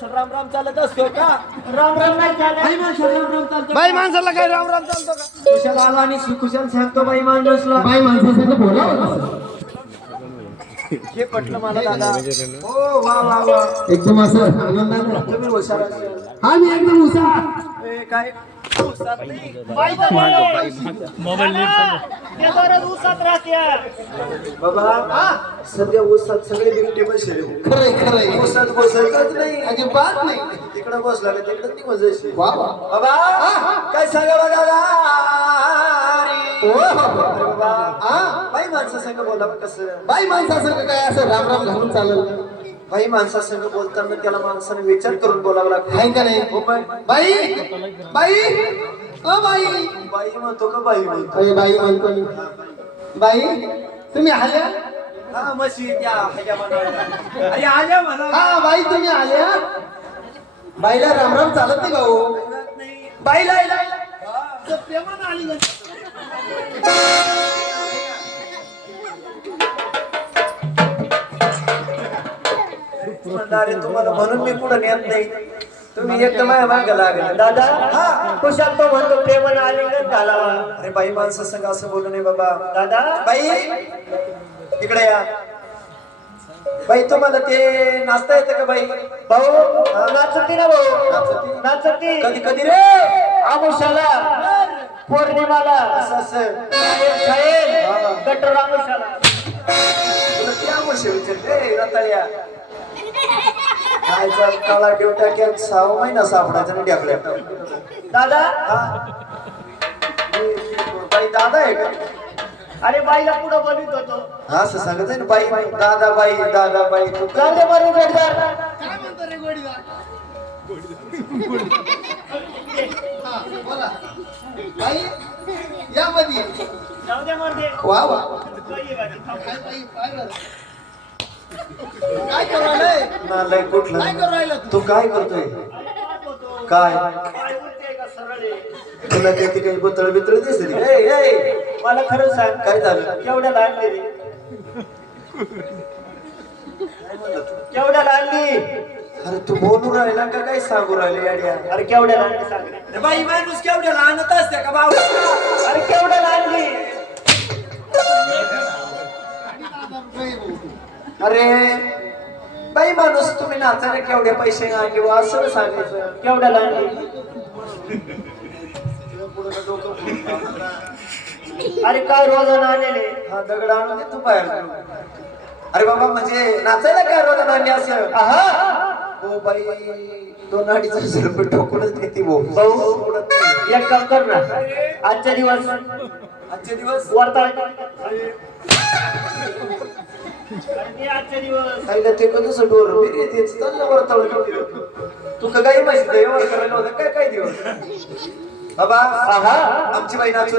माणसं राम राम चालत असतो का? राम राम नाही चालत. बाई माणसं राम राम चालतो बाई माणसाला काय राम राम चालतो का? कुशल आला आणि सुकुशल सांगतो बाई माणूसला. बाई बोला. हे पटलं मला दादा. हो वा वा वा. एकदम असं. आनंदानं तुम्ही हुशार. हा मी एकदम हुशार. ए, काय? हुशार ऊसात बाबा सध्या ऊसात सगळे बिकटे बसले खरंय खरंय ऊसात बसायचंच नाही अजिबात नाही तिकडं बसला का तिकडं ती बसायची वा बाबा काय सांगा बा बाबा बाई माणसा संग बोलावं कसं? बाई माणसासंग काय असं राम राम घालून चालल? बाई माणसा संग बोलताना त्याला माणसाने विचार करून बोलावं लागतं. आहे का नाही? हो बाई बाई बाई अ बाई. बाई म्हणतो का बाई म्हणतो? अरे बाई म्हणतो मी. बाई तुम्ही आल्या? हा मशी त्या म्हणावं. अरे आल्या म्हणा हा बाई तुम्ही आल्या? बाईला राम राम चालत नाही भाऊ. नाही. बाईला म्हणलं, अरे तुम्हाला म्हणून मी पुढे नेत नाही. तुम्ही एकदम माझ्या मागे लागले. दादा हा कुशाल तो म्हणतो प्रेमानं आलिंगन घालावा अरे बाई माणसा संग असं बोलू नये बाबा. दादा बाई इकडे या. बाई तुम्हाला ते नाचता येतं का बाई? भाऊ नाचती ना भाऊ. नाचती? कधी कधी रे? आमुषाला. पौर्णिमाला. गटर आमुषाला. तुला त्या वर्षी विचारते. रताळ्या. खायचा काळा डेवटा क्या सहा महिना सापडायचा आणि ढेकल्या दादा? हा. बाई दादा आहे का? अरे बाईला पुढं बोलित होतो. हा असं सांगत आहे ना बाई बाई दादा बाई दादा बाई तू दे बरं जोडदार बाई या मध्ये जाऊ दे मर्दे वा बाई. काय करू? नालाय काय कुठलं? तू काय करतोय? काय? तुला किती काही बुतळ बितळ दिसली मला खरं सांग काय झालं? केवढ्या लागली रे? केवढ्या लागली अरे तू बोलू राहिला का? काय सांगू राहिले याड्या अरे केवढ्या लागली सांग. रे. बाई माणूस केवढ्या लहानत असते का बाबा अरे केवढ्या लागली अरे बाई माणूस तुम्ही नाचायला केवढे पैसे आणले वा असं सांगायचं? केवढ्या लागली अरे काय रोजानं आलेले हा दगड आणून तू बाहेर अरे बाबा म्हणजे नाचायला काय रोज आणले असं? आहा! हो बाई दोन अडीच हजार रुपये ठोकूनच देते भाऊ. भाऊ. सोडत नाही. एक काम कर ना. आजच्या दिवस आजचे दिवस? वरताळ. अरे ते आजच्या दिवस खायला ते? डोर बिर्या तेच चाललं वर तळ तू काही माहिती दैवावर करायला होतं काय काय दिवस बाबा आहा आमची बाई नाचू